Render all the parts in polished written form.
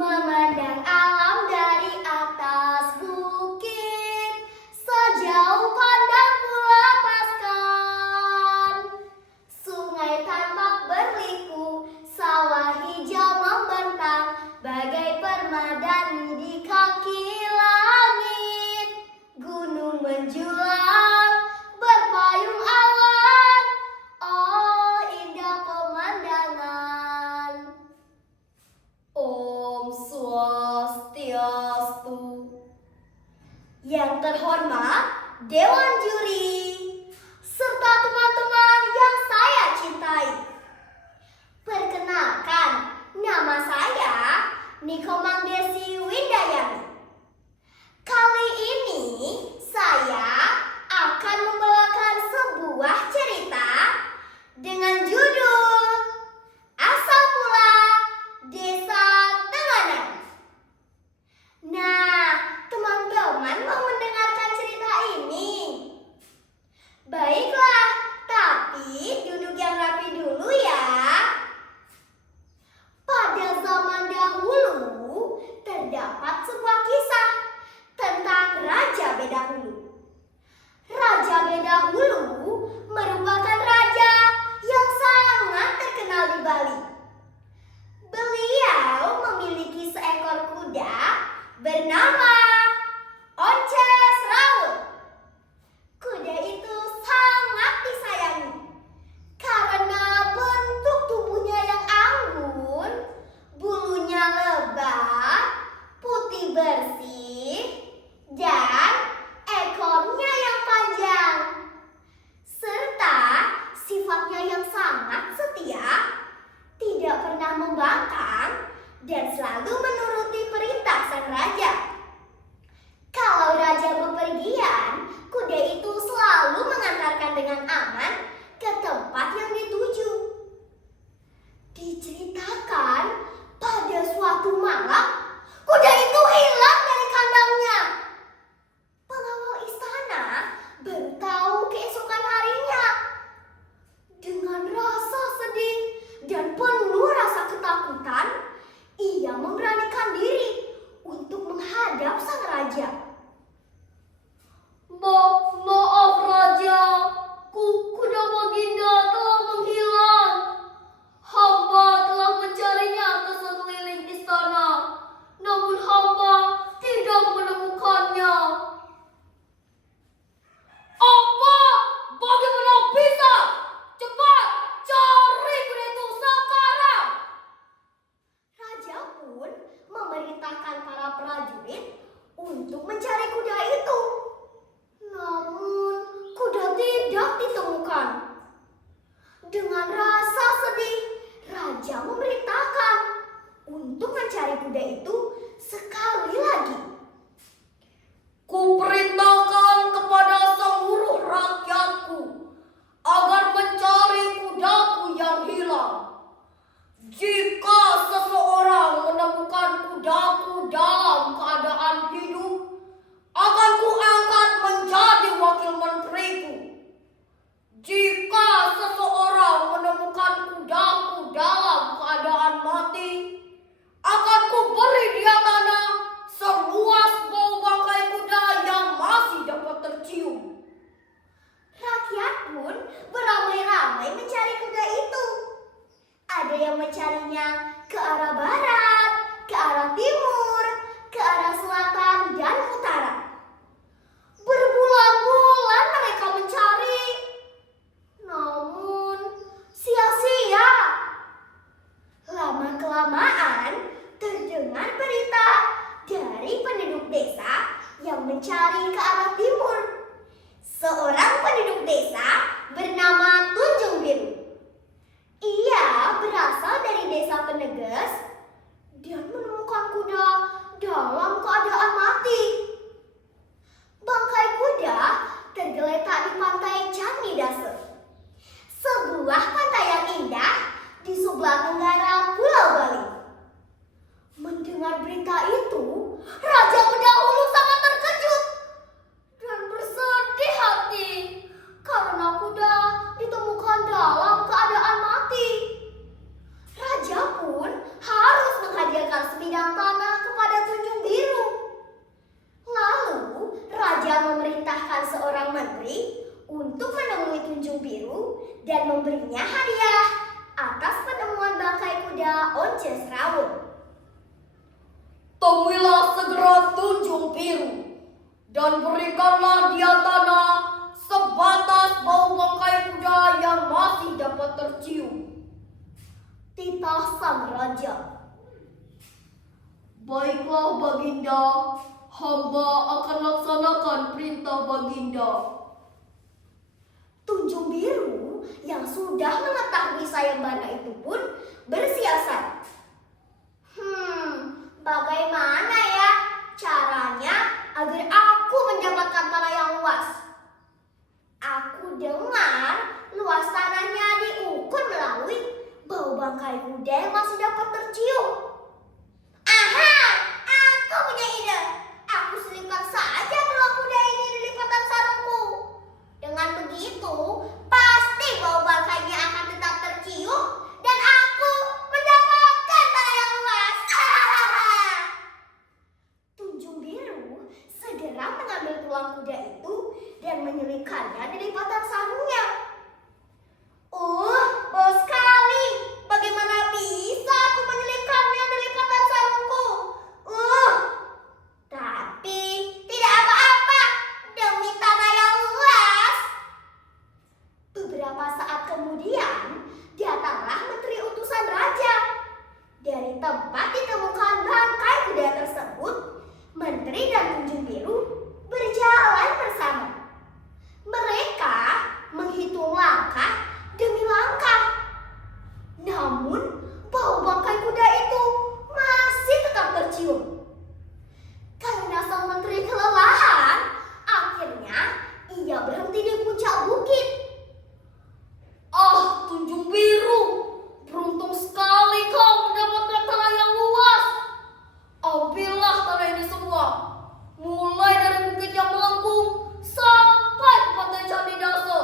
Memandang alam dari atas bukit, sejauh pandangku lepaskan. Sungai tampak berliku, sawah hijau membentang, bagai permadani di kaki langit. Gunung menjulang, berpayung awan, oh indah pemandangan. Om Swastiastu. Yang terhormat Dewan Juri serta teman-teman yang saya cintai. Perkenalkan, nama saya Nikomang Desi Windayani. Kali ini saya akan membawakan sebuah cerita dengan judul Asal Mula Desa Tenganan. Nah, teman-teman mau mendengarkan cerita ini? Baiklah, tapi duduk yang rapi dulu ya. Pada zaman dahulu, terdapat sebuah kisah tentang Raja Bedahulu. Raja Bedahulu merupakan raja yang sangat terkenal di Bali. Beliau memiliki seekor kuda bernama Onces Rawut. Kuda itu sangat disayangi karena bentuk tubuhnya yang anggun, bulunya lebat, putih bersih, dan ekornya yang panjang. Serta sifatnya yang sangat setia, tidak pernah membangkang, dan selalu menuruti perintah sang raja. Kalau raja bepergian, kuda itu selalu mengantarkan dengan aman ke tempat yang dituju. Diceritakan pada suatu malam, kuda itu hilang dari kandangnya. Pengawal istana baru tahu keesokan harinya. Dengan rasa sedih dan penuh rasa ketakutan, ia memberanikan diri untuk menghadap sang raja. Maaf raja, kuda baginda telah menghilang. Hamba telah mencarinya ke sekeliling istana, namun hamba tidak menemukannya. Apa? Bagaimana bisa? Cepat cari kuda itu sekarang. Raja pun memerintahkan para prajurit untuk mencari kuda itu. Namun kuda tidak ditemukan. Dengan rasa sedih, raja memerintahkan untuk mencari kuda itu sekali lagi. Kuperintahkan kepada seluruh rakyatku agar mencari kudaku yang hilang. Jika seseorang menemukan kudaku dalam keadaan hidup, akan kuangkat menjadi wakil menteriku. Jika seseorang menemukan kudaku dalam keadaan mati, akan kuberi dia tanah seluas bau bangkai kuda yang masih dapat tercium. Rakyat pun beramai-ramai mencari kuda itu. Ada yang mencarinya ke arah barat, ke arah timur, ke arah selatan, dan utara. Berbulan-bulan mereka mencari, namun sia-sia. Lama-kelamaan terdengar berita dari penduduk desa yang mencari ke arah timur. Seorang penduduk desa bernama Tunjung Biru. Ia berasal dari desa Peneges dan menemukan kuda memberikan tanah kepada Tunjung Biru. Lalu raja memerintahkan seorang menteri untuk menemui Tunjung Biru dan memberinya hadiah atas penemuan bangkai kuda Once Serawung. Temuilah segera Tunjung Biru dan berikanlah dia tanah sebatas bau bangkai kuda yang masih dapat tercium, titah sang raja. Baiklah Baginda, hamba akan laksanakan perintah Baginda. Tunjung Biru yang sudah mengetahui sayembara itu pun bersiasat. Bagaimana ya caranya agar aku mendapatkan tanah yang luas? Aku dengar luas tanahnya diukur melalui bau bangkai kuda yang masih dapat tercium. Aha, aku punya ide. Aku selipkan saja tulang kuda ini di lipatan sarungku. Dengan begitu, pasti bau bangkainya akan tetap tercium dan aku mendapatkan tanah yang luas. Tunjung Biru segera mengambil tulang kuda itu dan menyelipkannya di lipatan sarungnya. Bau sekali. Bagaimana bisa aku menyelipkannya di lipatan sarungku? Tapi tidak apa-apa demi tanah yang luas. Beberapa saat kemudian, datanglah menteri utusan raja. Dari tempat ditemukan bangkai kuda tersebut, menteri dan Tunjung Biru berjalan bersama. Mereka menghitung langkah demi langkah. Namun, bau bangkai kuda itu masih tetap tercium. Karena sang menteri kelelahan, akhirnya ia berhenti di puncak bukit. Ah, Tunjung Biru, beruntung sekali kau mendapatkan tanah yang luas. Ambillah tanah ini semua, mulai dari bukit yang melengkung sampai ke pantai Candi Dasa.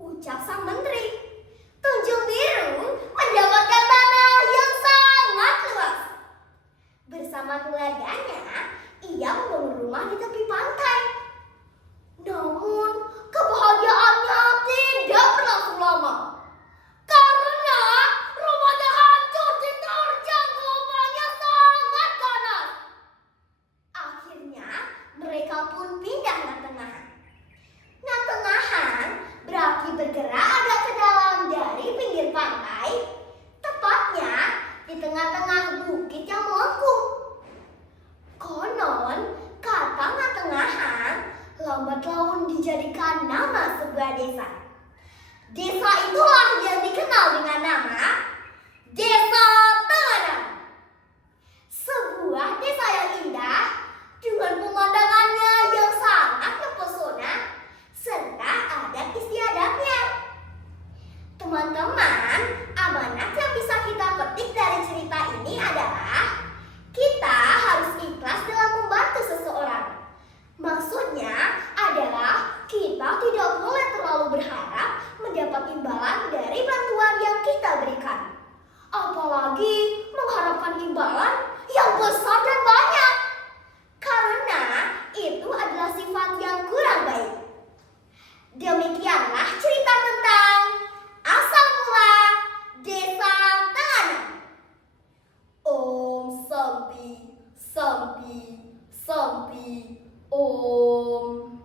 Ucap sang menteri. Tunjung Biru mendapatkan tanah yang sangat luas. Bersama keluarganya, ia membangun rumah di tepi pantai. Namun, kebahagiaannya tidak berlangsung lama. Karena rumahnya hancur diterjang gelombang yang sangat ganas. Akhirnya, mereka pun pindah Natengahan. Natengahan berarti bergerak agak ke dalam dari pinggir pantai, tepatnya di tengah-tengah bukit yang melengkung. Konon, kata Natengahan lambat laun dijadikan nama sebuah desa. Desa itulah yang dikenal dengan nama Desa Tenganan. Sebuah desa yang indah dengan pemandangannya yang sangat mempesona serta adat istiadatnya. Teman-teman, amanat yang bisa kita petik dari cerita ini adalah kita harus ikhlas dalam membantu seseorang. Maksudnya adalah kita tidak boleh terlalu berharap mendapat imbalan dari bantuan yang kita berikan. Apalagi mengharapkan imbalan yang besar dan banyak. Karena itu adalah sifat yang kurang baik. Demikianlah cerita tentang asal mula Desa Tenganan. Om Santi, Santi, Santi, Om.